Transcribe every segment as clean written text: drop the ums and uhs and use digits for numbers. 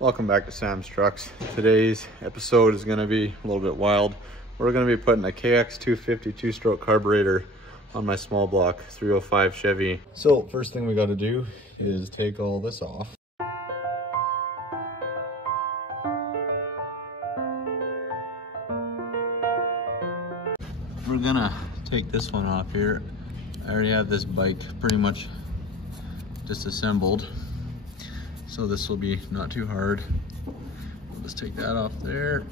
Welcome back to Sam's Trucks. Today's episode is going to be a little bit wild. We're going to be putting a KX250 two-stroke carburetor on my small block 305 Chevy. So first thing we got to do is take all this off. We're gonna take this one off here. I already have this bike pretty much disassembled, so this will be not too hard. We'll just take that off there.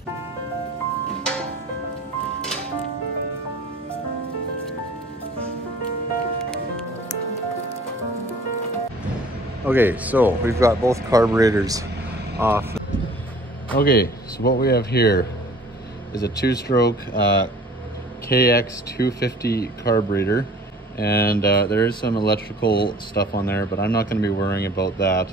Okay, so we've got both carburetors off. Okay, so what we have here is a two-stroke KX250 carburetor, and there is some electrical stuff on there, but I'm not going to be worrying about that.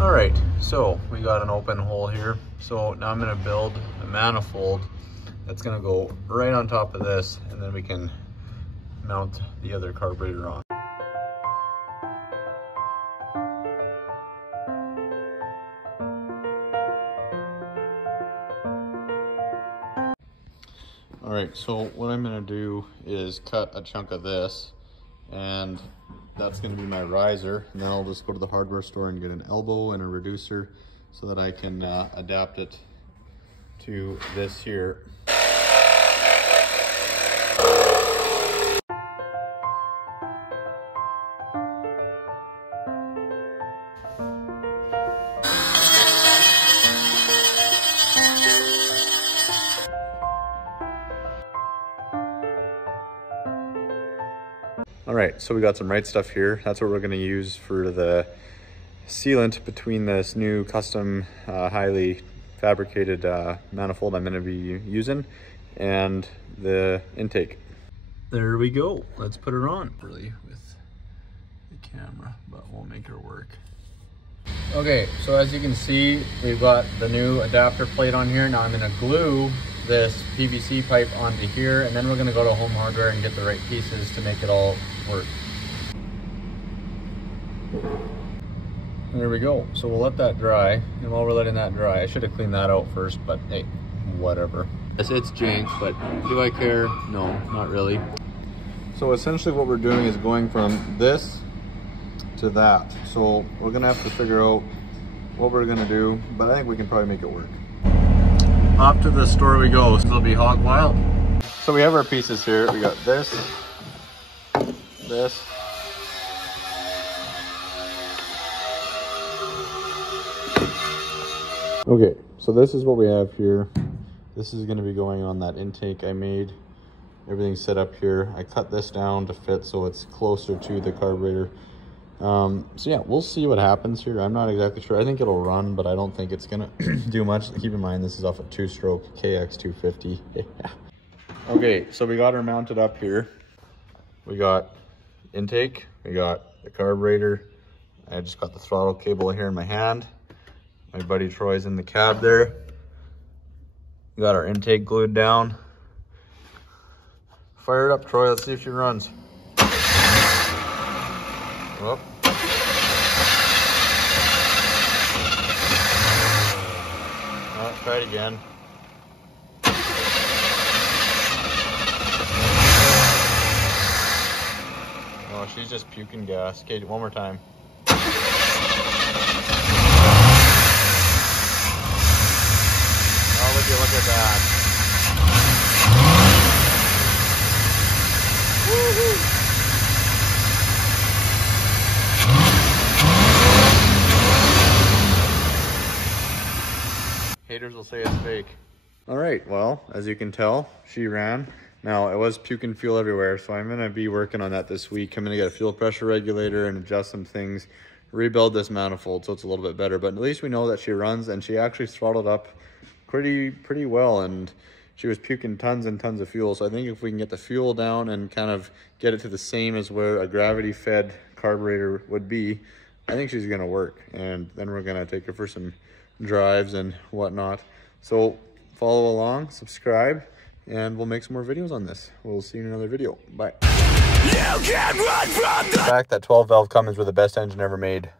All right, so we got an open hole here. So now I'm going to build a manifold that's going to go right on top of this, and then we can mount the other carburetor on. All right, so what I'm gonna do is cut a chunk of this, and that's gonna be my riser, and then I'll just go to the hardware store and get an elbow and a reducer so that I can adapt it to this here. All right, so we got some right stuff here. That's what we're gonna use for the sealant between this new custom highly fabricated manifold I'm gonna be using and the intake. There we go, let's put her on. Really with the camera, but we'll make her work. Okay, so as you can see, we've got the new adapter plate on here. Now I'm gonna glue this PVC pipe onto here, and then we're gonna go to Home Hardware and get the right pieces to make it all work. There we go. So we'll let that dry, and while we're letting that dry, I should have cleaned that out first, but hey, whatever. It's janked, but do I care? No, not really. So essentially what we're doing is going from this to that. So we're gonna have to figure out what we're gonna do, but I think we can probably make it work. Off to the store we go. This will be hog wild. So we have our pieces here. We got this. Okay, so this is what we have here. This is going to be going on that intake I made. Everything's set up here. I cut this down to fit so it's closer to the carburetor. So yeah, we'll see what happens here. I'm not exactly sure. I think it'll run, but I don't think it's gonna do much. Keep in mind, this is off a two-stroke KX250. Yeah. Okay, so we got her mounted up here. We got intake, we got the carburetor. I just got the throttle cable here in my hand. My buddy Troy's in the cab there. We got our intake glued down. Fire it up, Troy. Let's see if she runs. Well, try it again. Oh, she's just puking gas. Okay, one more time. Oh, would you look at that? Woo-hoo. Haters will say it's fake. All right, well, as you can tell, she ran. Now, it was puking fuel everywhere, so I'm gonna be working on that this week. I'm gonna get a fuel pressure regulator and adjust some things, rebuild this manifold so it's a little bit better, but at least we know that she runs, and she actually throttled up pretty well, and she was puking tons and tons of fuel. So I think if we can get the fuel down and kind of get it to the same as where a gravity-fed carburetor would be, I think she's gonna work, and then we're gonna take her for some drives and whatnot. So follow along, subscribe, and we'll make some more videos on this. We'll see you in another video. Bye. You can run from the fact that 12 valve Cummins were the best engine ever made.